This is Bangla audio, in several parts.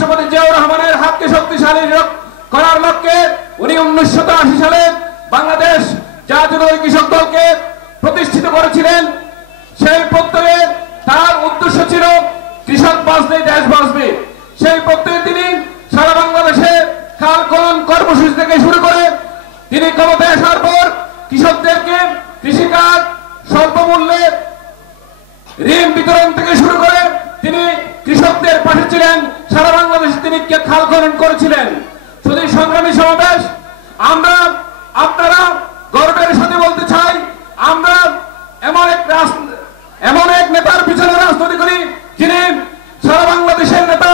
রাষ্ট্রপতি জিয়াউর রহমানের হাতকে শক্তিশালী করার লক্ষ্যে উনি 1980 সালে বাংলাদেশ জাতীয়তাবাদী কৃষক দলকে প্রতিষ্ঠিত করেছিলেন। সেই প্রত্যয়ে তার উদ্দেশ্য ছিল কৃষক বাঁচলে দেশ বাঁচবে। সেই প্রত্যয়ে তিনি সারা বাংলাদেশে খাল খনন কর্মসূচি থেকে শুরু করে তিনি ক্ষমতায় আসার পর কৃষকদেরকে কৃষিকাজ স্বল্প মূল্যে ঋণ বিতরণ থেকে শুরু করে তিনি কৃষকদের পাশে ছিলেন। সারা বাংলাদেশে তিনি খাল খনন করেছিলেন। শুধু সংগ্রামী সমাবেশ, আমরা আপনারা গর্বের সাথে বলতে চাই, আমরা এমন এক নেতার পিছনে রাজনীতি করি যিনি সারা বাংলাদেশের নেতা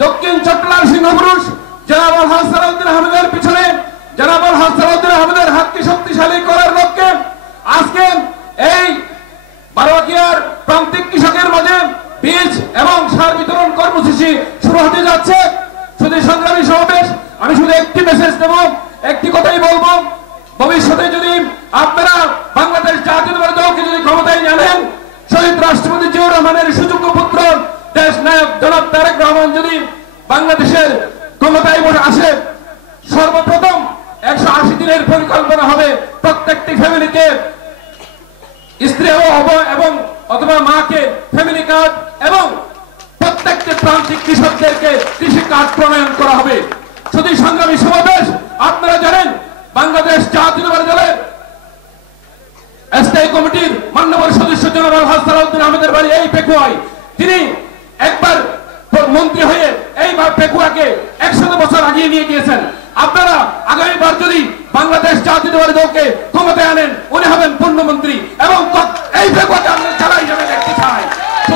দক্ষিণ চট্টগ্রাম সিংহপুরুষ জনাব আলহাজ সালাউদ্দিন আহমেদের পিছনে জনাব আলহাজ সালাউদ্দিন আহমেদের হাতকে শক্তিশালী করার লক্ষ্যে আজকে এই বারোয়াকিয়ার প্রান্তিক কৃষকের মাঝে বীজ এবং সার বিতরণ কর্মসূচি শুরু হতে যাচ্ছে। শুধু সংগ্রামী সমাবেশ, আমি শুধু একটি মেসেজ দেব, একটি কথাই বলবো, ভবিষ্যতে যদি আপনারা বাংলাদেশ জাতীয়তাবাদী দলকে যদি ক্ষমতায় আনেন, শহীদ রাষ্ট্রপতি জিয়াউর রহমানের সুযোগ্য পুত্র দেশ নায়ক জনাব তারেক রহমান যদি বাংলাদেশের ক্ষমতায় আসে, সর্বপ্রথম 180 দিনের পরিকল্পনা হবে প্রত্যেকটি ফ্যামিলিকে স্ত্রী এবং অথবা মাকে ফ্যামিলি কার্ড এবং প্রত্যেকটি প্রান্তিক কৃষকদেরকে কৃষি কার্ড প্রণয়ন করা হবে। শুধু সংগ্রামী সমাবেশ, আপনারা জানেন বাংলাদেশ জাতীয়তাবাদী দলের স্থায়ী কমিটির মাননীয় সদস্য জনাব আলহাজ সালাউদ্দিন আহমেদের বাড়ি এই পেকুয়ায়। তিনি একবার মন্ত্রী হয়ে এই পেকুয়াকে 100 বছর আগিয়ে নিয়ে গিয়েছেন। আপনারা আগামীবার যদি বাংলাদেশ জাতীয়তাবাদী দলকে ক্ষমতায় আনেন, উনি হবেন পূর্ণমন্ত্রী এবং এই পেকুয়াকে আমরা চালাই যাবেন একটি ছায়।